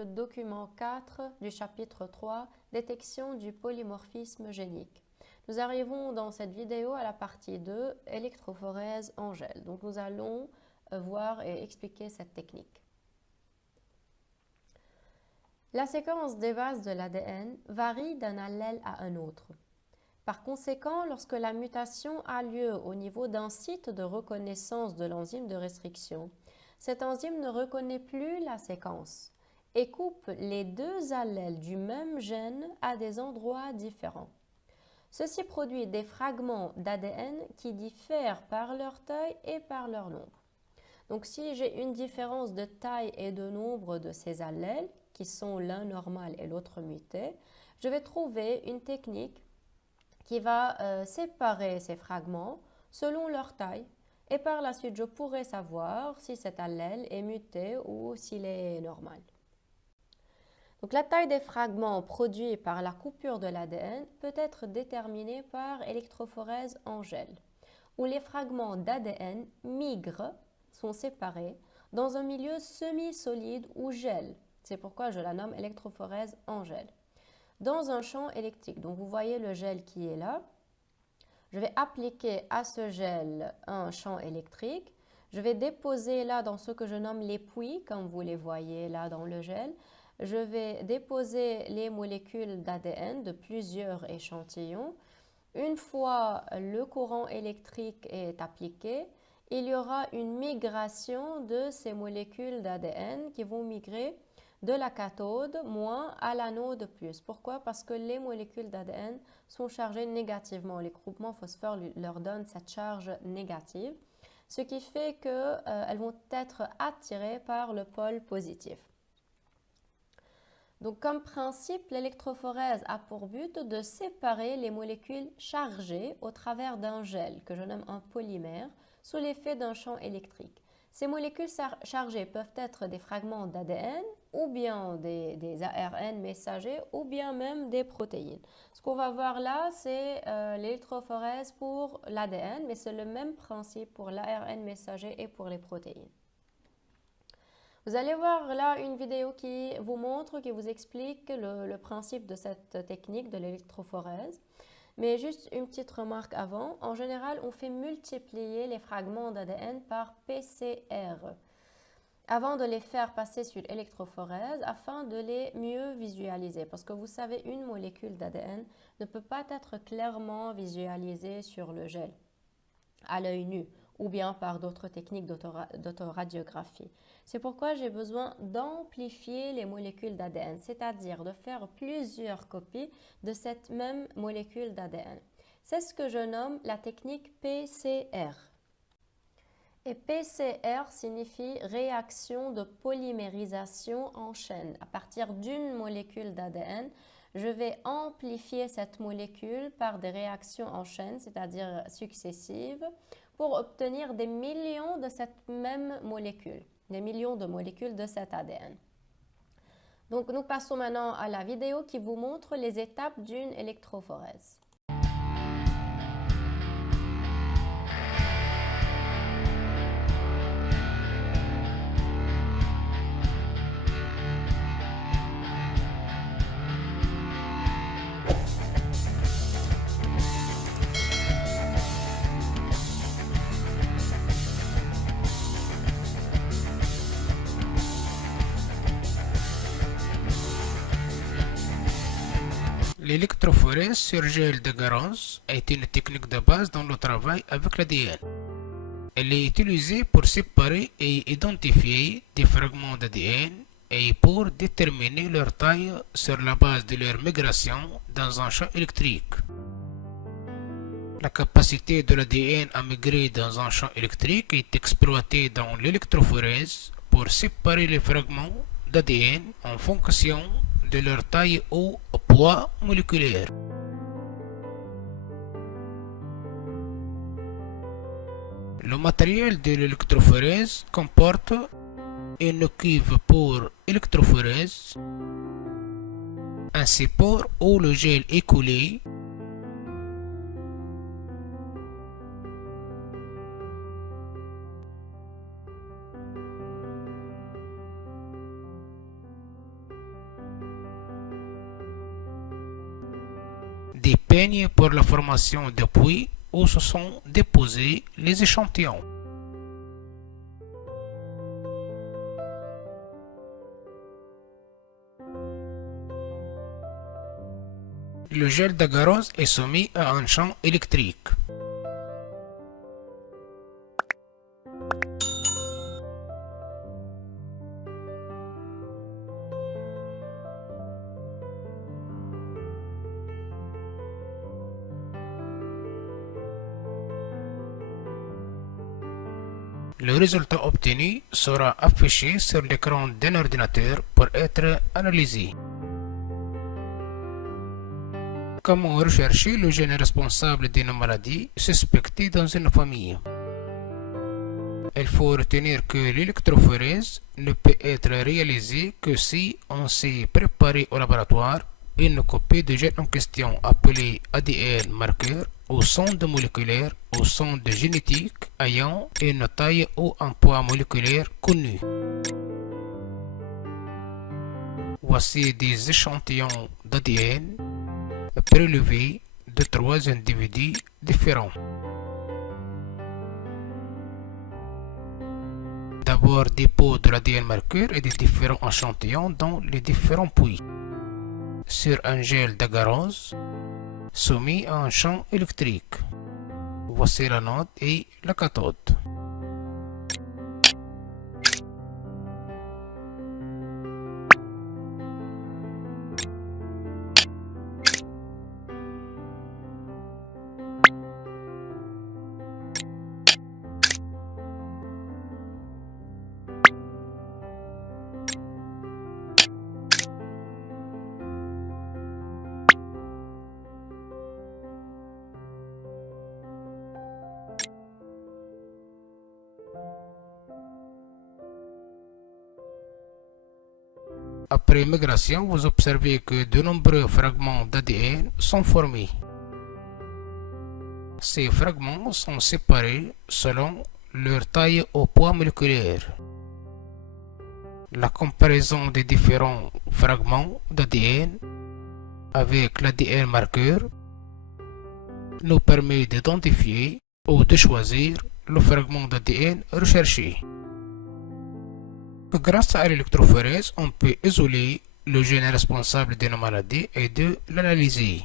le document 4 du chapitre 3, détection du polymorphisme génique. Nous arrivons dans cette vidéo à la partie 2, électrophorèse en gel. Donc nous allons voir et expliquer cette technique. La séquence des bases de l'ADN varie d'un allèle à un autre. Par conséquent, lorsque la mutation a lieu au niveau d'un site de reconnaissance de l'enzyme de restriction, cette enzyme ne reconnaît plus la séquence et coupe les deux allèles du même gène à des endroits différents. Ceci produit des fragments d'ADN qui diffèrent par leur taille et par leur nombre. Donc si j'ai une différence de taille et de nombre de ces allèles, qui sont l'un normal et l'autre muté, je vais trouver une technique qui va séparer ces fragments selon leur taille et par la suite je pourrai savoir si cet allèle est muté ou s'il est normal. Donc, la taille des fragments produits par la coupure de l'ADN peut être déterminée par électrophorèse en gel, où les fragments d'ADN migrent, sont séparés, dans un milieu semi-solide ou gel. C'est pourquoi je la nomme électrophorèse en gel. Dans un champ électrique, donc vous voyez le gel qui est là, je vais appliquer à ce gel un champ électrique. Je vais déposer là dans ce que je nomme les puits, comme vous les voyez là dans le gel. Je vais déposer les molécules d'ADN de plusieurs échantillons. Une fois le courant électrique est appliqué, il y aura une migration de ces molécules d'ADN qui vont migrer de la cathode moins à l'anode plus. Pourquoi? Parce que les molécules d'ADN sont chargées négativement. Les groupements phosphore leur donnent cette charge négative, ce qui fait qu'elles vont être attirées par le pôle positif. Donc, comme principe, l'électrophorèse a pour but de séparer les molécules chargées au travers d'un gel, que je nomme un polymère, sous l'effet d'un champ électrique. Ces molécules chargées peuvent être des fragments d'ADN ou bien des ARN messagers ou bien même des protéines. Ce qu'on va voir là, c'est l'électrophorèse pour l'ADN, mais c'est le même principe pour l'ARN messager et pour les protéines. Vous allez voir là une vidéo qui vous montre, qui vous explique le principe de cette technique de l'électrophorèse. Mais juste une petite remarque avant, en général, on fait multiplier les fragments d'ADN par PCR avant de les faire passer sur l'électrophorèse afin de les mieux visualiser. Parce que vous savez, une molécule d'ADN ne peut pas être clairement visualisée sur le gel à l'œil nu ou bien par d'autres techniques d'autoradiographie. C'est pourquoi j'ai besoin d'amplifier les molécules d'ADN, c'est-à-dire de faire plusieurs copies de cette même molécule d'ADN. C'est ce que je nomme la technique PCR. Et PCR signifie réaction de polymérisation en chaîne. À partir d'une molécule d'ADN, je vais amplifier cette molécule par des réactions en chaîne, c'est-à-dire successives, pour obtenir des millions de cette même molécule, des millions de molécules de cet ADN. Donc, nous passons maintenant à la vidéo qui vous montre les étapes d'une électrophorèse. L'électrophorèse sur gel de Garance est une technique de base dans le travail avec l'ADN. Elle est utilisée pour séparer et identifier des fragments d'ADN et pour déterminer leur taille sur la base de leur migration dans un champ électrique. La capacité de l'ADN à migrer dans un champ électrique est exploitée dans l'électrophorèse pour séparer les fragments d'ADN en fonction de leur taille ou poids moléculaire. Le matériel de l'électrophorèse comporte une cuve pour électrophorèse, un support où le gel est coulé, peigne pour la formation de puits où se sont déposés les échantillons. Le gel d'agarose est soumis à un champ électrique. Le résultat obtenu sera affiché sur l'écran d'un ordinateur pour être analysé. Comment rechercher le gène responsable d'une maladie suspectée dans une famille? Il faut retenir que l'électrophorèse ne peut être réalisée que si on s'est préparé au laboratoire une copie du gène en question appelée ADN marqueur au sonde moléculaire ou sonde génétique ayant une taille ou un poids moléculaire connu. Voici des échantillons d'ADN prélevés de 3 individus différents. D'abord dépôt de l'ADN marqueur et des différents échantillons dans les différents puits sur un gel d'agarose soumis à un champ électrique. Voici l'anode et la cathode. Après migration, vous observez que de nombreux fragments d'ADN sont formés. Ces fragments sont séparés selon leur taille au poids moléculaire. La comparaison des différents fragments d'ADN avec l'ADN marqueur nous permet d'identifier ou de choisir le fragment d'ADN recherché. Grâce à l'électrophorèse, on peut isoler le gène responsable d'une maladie et de l'analyser.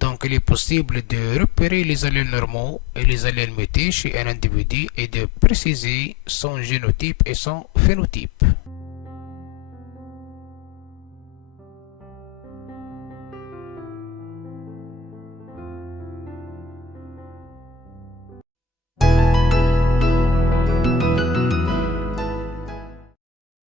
Donc il est possible de repérer les allèles normaux et les allèles mutés chez un individu et de préciser son génotype et son phénotype.